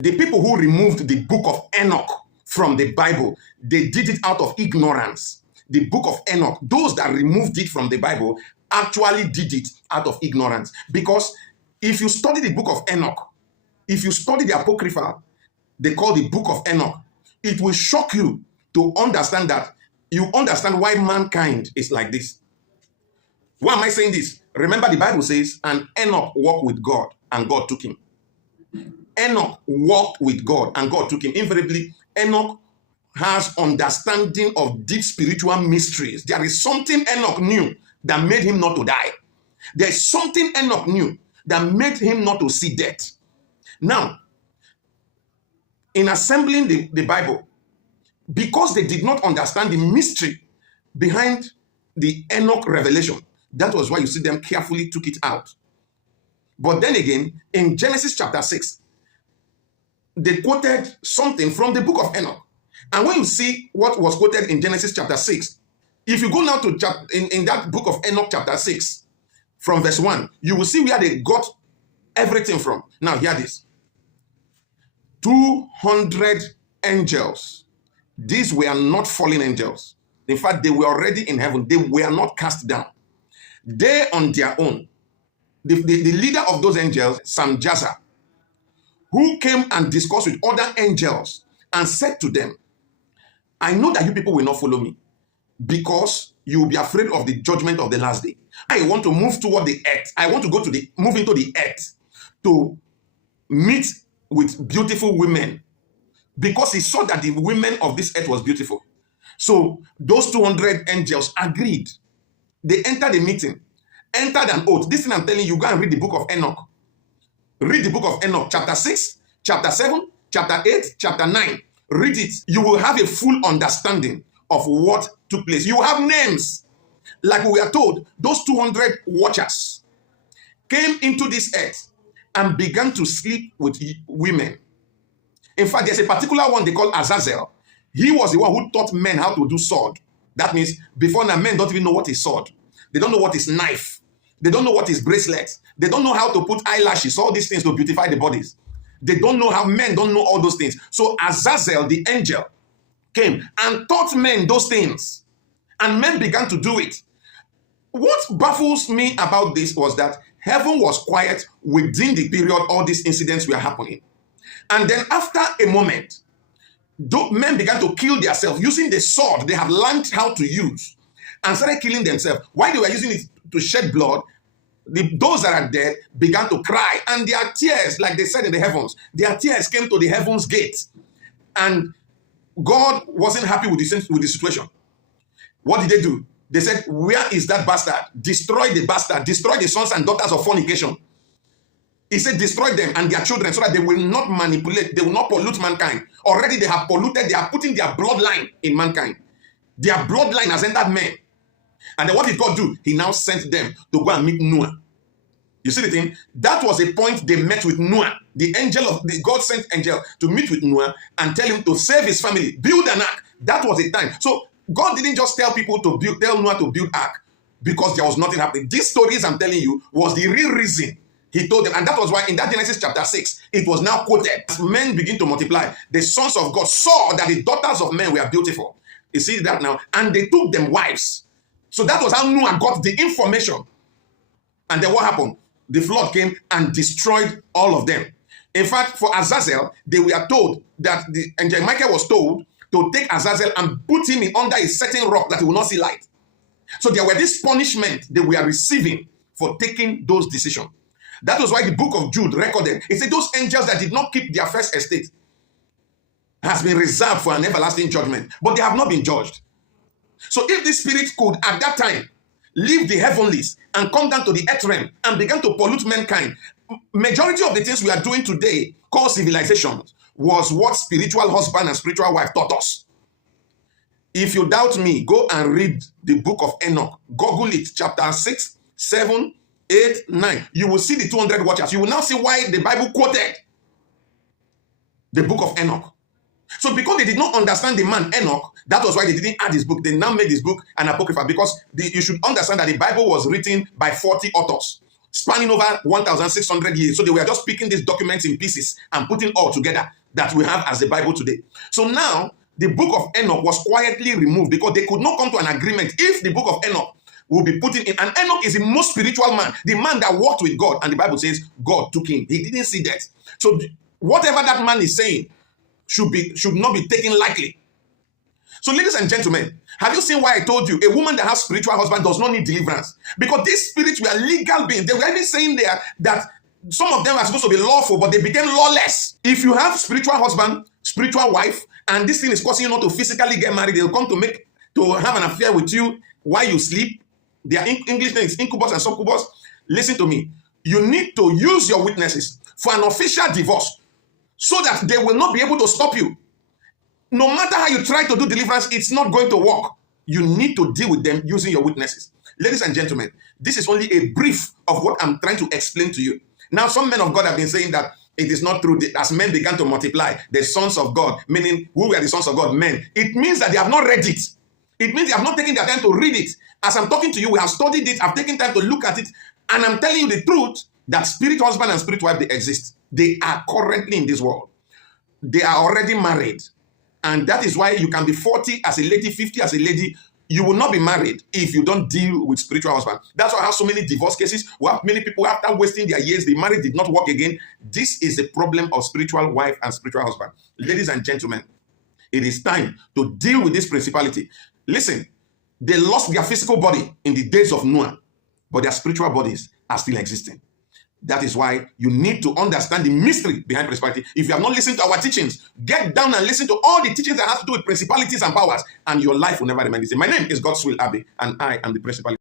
The people who removed the book of Enoch from the Bible, they did it out of ignorance. The book of Enoch, those that removed it from the Bible actually did it out of ignorance. Because if you study the book of Enoch, if you study the Apocrypha, they call the book of Enoch, it will shock you to understand that you understand why mankind is like this. Why am I saying this? Remember, the Bible says, and Enoch walked with God, and God took him. Enoch walked with God, and God took him. Invariably, Enoch has understanding of deep spiritual mysteries. There is something Enoch knew that made him not to die. There is something Enoch knew that made him not to see death. Now, in assembling the Bible, because they did not understand the mystery behind the Enoch revelation, that was why you see them carefully took it out. But then again, in Genesis chapter 6, they quoted something from the book of Enoch. And when you see what was quoted in Genesis chapter 6, if you go now to in that book of Enoch chapter 6, from verse 1, you will see where they got everything from. Now hear this. 200 angels. These were not fallen angels. In fact, they were already in heaven. They were not cast down. They on their own. The leader of those angels, Samjaza, who came and discussed with other angels and said to them, I know that you people will not follow me because you will be afraid of the judgment of the last day. I want to move toward the earth. I want to move into the earth to meet with beautiful women because he saw that the women of this earth was beautiful. So those 200 angels agreed. They entered the meeting, entered an oath. This thing I'm telling you, go and read the book of Enoch. Read the book of Enoch, chapter 6, chapter 7, chapter 8, chapter 9. Read it. You will have a full understanding of what took place. You have names. Like we are told, those 200 watchers came into this earth and began to sleep with women. In fact, there's a particular one they call Azazel. He was the one who taught men how to do sword. That means before now, men don't even know what is sword. They don't know what is knife. They don't know what is bracelet. They don't know how to put eyelashes, all these things to beautify the bodies. They don't know how men don't know all those things. So Azazel, the angel, came and taught men those things. And men began to do it. What baffles me about this was that heaven was quiet within the period all these incidents were happening. And then after a moment, men began to kill themselves using the sword they have learned how to use and started killing themselves. While they were using it to shed blood, those that are dead began to cry, and their tears, like they said in the heavens, their tears came to the heavens gate. And God wasn't happy with the situation. What did they do? They said, where is that bastard? Destroy the bastard. Destroy the sons and daughters of fornication. He said, destroy them and their children so that they will not manipulate, they will not pollute mankind. Already they have polluted, they are putting their bloodline in mankind. Their bloodline has entered men. And then what did God do? He now sent them to go and meet Noah. You see the thing? That was a point they met with Noah. God sent angel to meet with Noah and tell him to save his family, build an ark. That was the time. So God didn't just tell people to tell Noah to build ark because there was nothing happening. These stories I'm telling you was the real reason he told them. And that was why in that Genesis chapter 6, it was now quoted. As men begin to multiply, the sons of God saw that the daughters of men were beautiful. You see that now? And they took them wives. So that was how Noah got the information. And then what happened? The flood came and destroyed all of them. In fact, for Azazel, they were told that the angel Michael was told to take Azazel and put him under a certain rock that he will not see light. So there were this punishment they were receiving for taking those decisions. That was why the book of Jude recorded. It said those angels that did not keep their first estate has been reserved for an everlasting judgment, but they have not been judged. So if the spirit could at that time leave the heavenlies and come down to the earth realm and begin to pollute mankind, majority of the things we are doing today called civilization was what spiritual husband and spiritual wife taught us. If you doubt me, go and read the book of Enoch. Google it, chapter 6, 7, 8, 9. You will see the 200 watchers. You will now see why the Bible quoted the book of Enoch. So because they did not understand the man Enoch, that was why they didn't add his book. They now made this book an apocrypha, because you should understand that the Bible was written by 40 authors. spanning over 1,600 years. So they were just picking these documents in pieces and putting all together that we have as the Bible today. So now the book of Enoch was quietly removed because they could not come to an agreement if the book of Enoch will be put in. And Enoch is the most spiritual man, the man that walked with God. And the Bible says God took him. He didn't see death. So whatever that man is saying should not be taken lightly. So ladies and gentlemen, have you seen why I told you a woman that has spiritual husband does not need deliverance? Because these spirits were legal beings. They were even saying there that some of them are supposed to be lawful, but they became lawless. If you have spiritual husband, spiritual wife, and this thing is causing you not to physically get married, they'll come to have an affair with you while you sleep. Their English name is incubus and succubus. Listen to me. You need to use your witnesses for an official divorce so that they will not be able to stop you. No matter how you try to do deliverance, it's not going to work. You need to deal with them using your witnesses. Ladies and gentlemen, this is only a brief of what I'm trying to explain to you. Now, some men of God have been saying that it is not true. As men began to multiply, the sons of God, meaning who were the sons of God? Men. It means that they have not read it. It means they have not taken their time to read it. As I'm talking to you, we have studied it. I've taken time to look at it. And I'm telling you the truth that spirit husband and spirit wife, they exist. They are currently in this world. They are already married. And that is why you can be 40 as a lady, 50 as a lady. You will not be married if you don't deal with spiritual husband. That's why I have so many divorce cases. We have many people after wasting their years, the marriage did not work again. This is the problem of spiritual wife and spiritual husband. Ladies and gentlemen, it is time to deal with this principality. Listen, they lost their physical body in the days of Noah, but their spiritual bodies are still existing. That is why you need to understand the mystery behind principality. If you have not listened to our teachings, get down and listen to all the teachings that have to do with principalities and powers, and your life will never remain the same. My name is Godswill Abbey, and I am the principality.